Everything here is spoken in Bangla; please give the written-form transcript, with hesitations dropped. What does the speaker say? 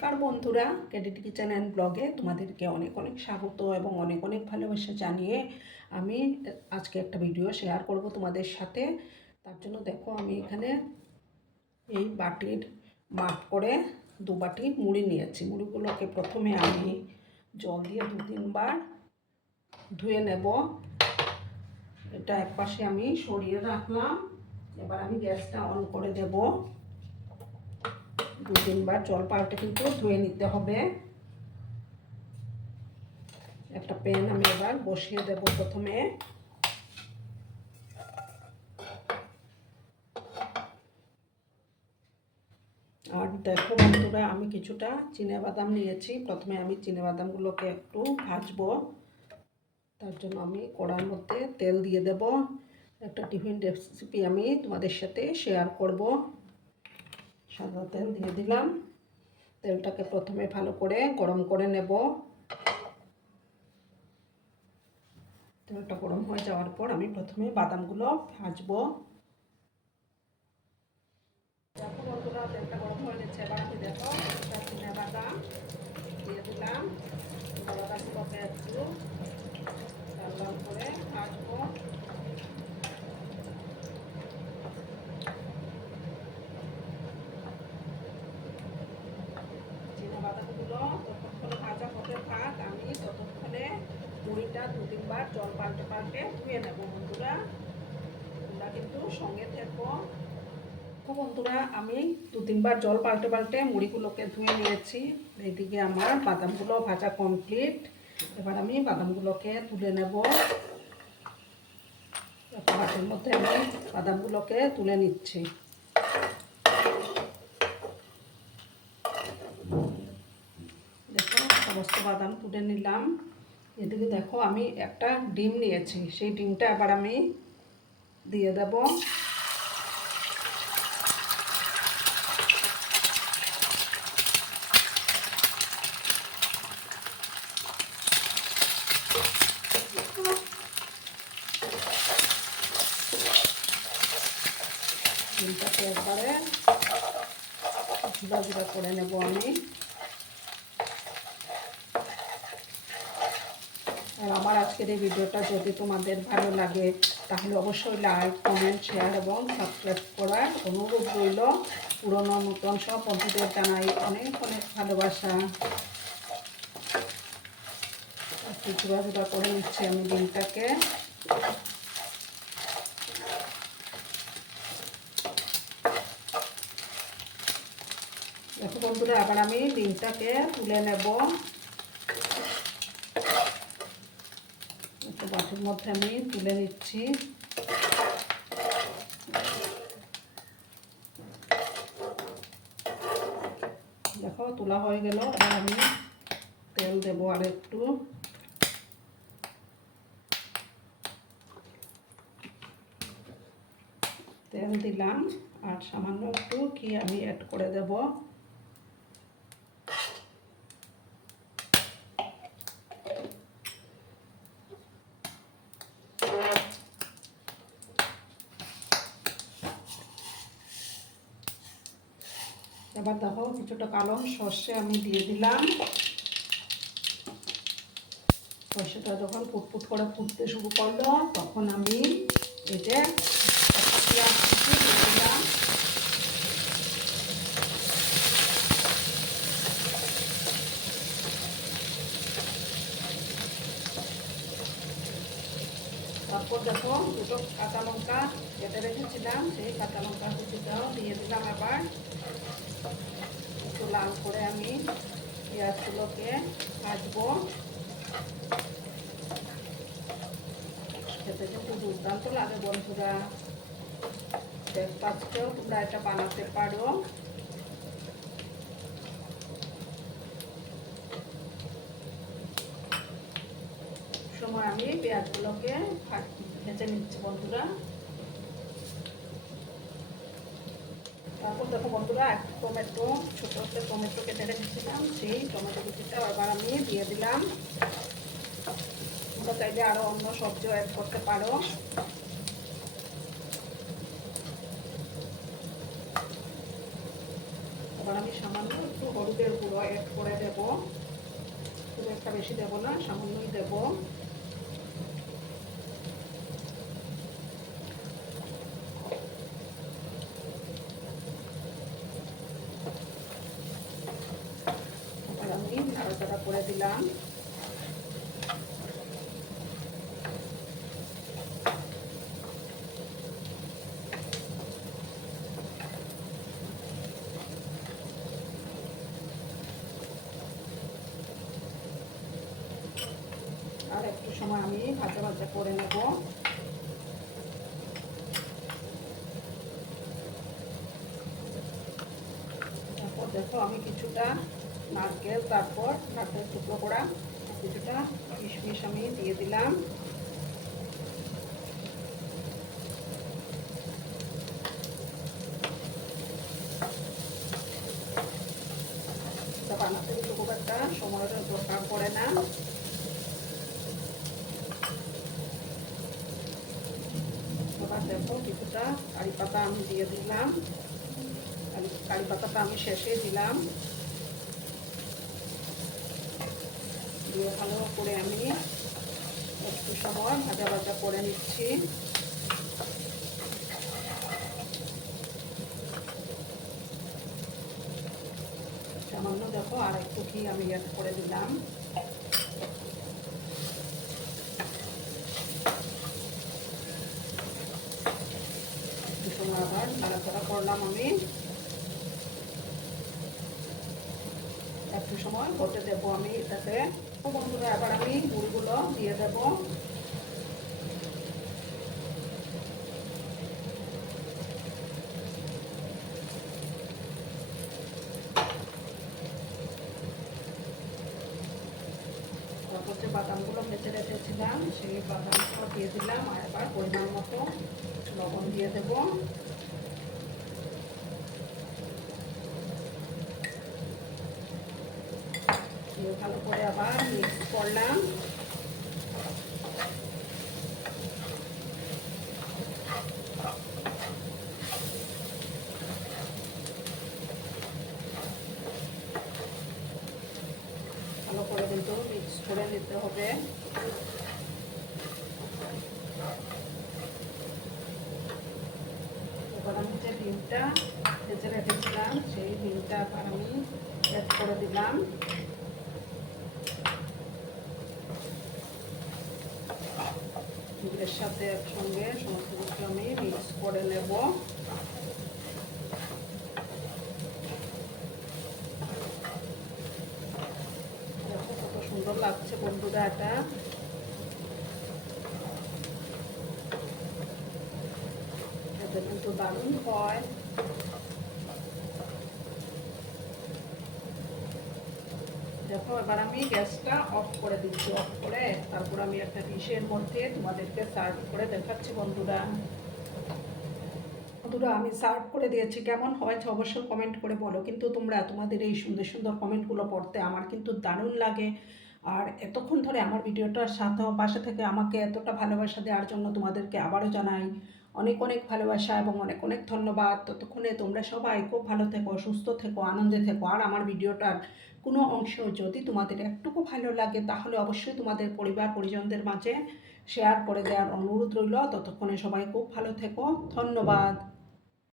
নমস্কার বন্ধুরা, কেডিটি কিচেন অ্যান্ড ব্লগে তোমাদেরকে অনেক অনেক স্বাগত এবং অনেক অনেক ভালোবাসা জানিয়ে আমি আজকে একটা ভিডিও শেয়ার করব তোমাদের সাথে। তার জন্য দেখো আমি এখানে এই বাটির মাপ করে 2 বাটি মুড়ি নিয়েছি। মুড়িগুলোকে প্রথমে আমি জল দিয়ে 2-3 বার ধুয়ে নেব। এটা একপাশে আমি সরিয়ে রাখলাম। এবার আমি গ্যাসটা অন করে দেব। 2-3 বার জল পাল্টে কিন্তু ধুয়ে নিতে হবে। একটা প্যান আমি এবার বসিয়ে দেব প্রথমে। আর দেখো বন্ধুরা, আমি কিছুটা চিনেবাদাম নিয়েছি। প্রথমে আমি চিনেবাদামগুলোকে একটু ভাজবো। তার জন্য আমি কড়াইয়ের মধ্যে তেল দিয়ে দেব। একটা টিফিন রেসিপি আমি তোমাদের সাথে শেয়ার করব। সাদা তেল দিয়ে দিলাম। তেলটাকে প্রথমে ভালো করে গরম করে নেব। তেলটা গরম হয়ে যাওয়ার পর আমি প্রথমে বাদামগুলো ভাজবো। দেখো বন্ধুরা, তেলটা গরম হয়ে গেছে। এবার আমি দেখো চিনেবাদাম দিয়ে দিলাম। বাদামগুলোকে একটু লাল লাল করে ভাজবো। চিনেবাদামগুলো ততক্ষণে ভাজা হতে থাক, আমি ততক্ষণে মুড়িটা 2-3 বার জল পাল্টে পাল্টে ধুয়ে নেব। বন্ধুরা তোমরা কিন্তু সঙ্গে থেকো। বন্ধুরা আমি 2-3 বার জল পাল্টে পাল্টে মুড়িগুলোকে ধুয়ে নিয়েছি। এইদিকে আমার বাদামগুলো ভাজা কমপ্লিট। এবার আমি বাদামগুলোকে তুলে নেব। বাটির মধ্যে আমি বাদামগুলোকে তুলে নিচ্ছি। দেখো সমস্ত বাদাম তুলে নিলাম। এদিকে দেখো আমি একটা ডিম নিয়েছি, সেই ডিমটা এবার আমি দিয়ে দেব। ডিমটাকে একবারে জুড়া জুড়া করে নেব আমি। আর আমার আজকের এই ভিডিওটা যদি তোমাদের ভালো লাগে তাহলে অবশ্যই লাইক, কমেন্ট, শেয়ার এবং সাবস্ক্রাইব করার অনুরোধ রইল। পুরনো নতুন সব বন্ধুদের জানাই অনেক অনেক ভালোবাসা। একটু জোড়া জোড়া করে নিচ্ছি আমি ডিমটাকে। দেখো বন্ধুরা, আবার আমি ডিমটাকে তুলে নেব। একটা বাটির মধ্যে আমি তুলে নিচ্ছি। দেখো তোলা হয়ে গেল। এবার আমি তেল দেবো আর একটু। তেল দিলাম আর সামান্য একটু ঘি আমি অ্যাড করে দেব। এবার দেখো কিছুটা কালো সর্ষে আমি দিয়ে দিলাম। সর্ষেটা যখন ফুটফুট করে ফুটতে শুরু করলো তখন আমি এই যে পেঁয়াজ কুচি দিয়ে দিলাম। তারপর দেখো দুটো কাঁচা লঙ্কা কেটে রেখেছিলাম, সেই কাঁচা লঙ্কা কুচিটাও দিয়ে দিলাম। আবার একটু লাল করে আমি পেঁয়াজগুলোকে ভাজবো। খেতে কিন্তু দুর্দান্ত লাগে বন্ধুরা। ব্রেকফাস্টেও তোমরা এটা বানাতে পারো। সময় আমি পেঁয়াজগুলোকে ভেজে নিচ্ছি বন্ধুরা। তারপর দেখো বন্ধুরা, একটা টমেটো, ছোটো একটা টমেটো কেটে রেখেছিলাম, সেই টমেটো কুচিটা এবার আমি দিয়ে দিলাম। তোমরা চাইলে আরও অন্য সবজিও অ্যাড করতে পারো। এবার আমি সামান্য একটু হলুদের গুঁড়ো অ্যাড করে দেবো, খুব একটা বেশি দেবো না, সামান্যই দেবো। এবার আমি নাড়াচাড়া করে দিলাম। আর একটু সময় আমি ভাজা ভাজা করে নেব। তারপর দেখো আমি কিছুটা নারকেল, তারপর নারকেল টুকরো করা কিছুটা কিশমিশ আমি দিয়ে দিলাম। এটা বানাতে কিন্তু খুব একটা সময়ের দরকার পড়ে না। এবার দেখো কিছুটা কারি পাতা আমি দিয়ে দিলাম, কারি পাতাটা আমি শেষে দিলাম। দিয়ে ভালো করে আমি একটু সময় ভাজা ভাজা করে নিচ্ছি। সামান্য দেখো আর একটু ঘি আমি অ্যাড করে দিলাম। একটু সময় আবার নাড়াচাড়া করলাম আমি। একটু সময় হতে দেবো আমি এটাতে। বন্ধুরা এবার আমি গুড়গুলো দিয়ে দেবো। তারপর যে বাদামগুলো ভেজে রেখেছিলাম সেই বাদামগুলো দিয়ে দিলাম। আর এবার পরিমাণ মতো লবণ দিয়ে দেবো। দিয়ে ভালো করে আবার মিক্স করলাম। ভালো করে কিন্তু মিক্স করে নিতে হবে। এবার আমি যে ডিমটা ভেজে রেখেছিলাম সেই ডিমটা আবার আমি অ্যাড করে দিলাম। দুধের সাথে একসঙ্গে সমস্ত কিছু আমি মিক্স করে নেব। দেখো কত সুন্দর লাগছে বন্ধুরা, এটা এটা কিন্তু দারুণ হয়। দেখো এবার আমি গ্যাসটা অফ করে দিচ্ছি। অফ করে তারপর আমি একটা ডিশের মধ্যে তোমাদেরকে সার্ভ করে দেখাচ্ছি বন্ধুরা। বন্ধুরা আমি সার্ভ করে দিয়েছি, কেমন হয়েছে অবশ্যই কমেন্ট করে বলো। কিন্তু তোমরা তোমাদের এই সুন্দর সুন্দর কমেন্টগুলো পড়তে আমার কিন্তু দারুণ লাগে। আর এতক্ষণ ধরে আমার ভিডিওটার সাথে পাশে থেকে আমাকে এতটা ভালোবাসা দেওয়ার জন্য তোমাদেরকে আবারও জানাই অনেক অনেক ভালোবাসা এবং অনেক অনেক ধন্যবাদ। ততক্ষণে তোমরা সবাই খুব ভালো থেকো, সুস্থ থেকো, আনন্দে থেকো। আর আমার ভিডিওটার কোনো অংশ যদি তোমাদের একটুকু ভালো লাগে তাহলে অবশ্যই তোমাদের পরিবার পরিজনদের মাঝে শেয়ার করে দেওয়ার অনুরোধ রইল। ততক্ষণে সবাই খুব ভালো থেকো, ধন্যবাদ।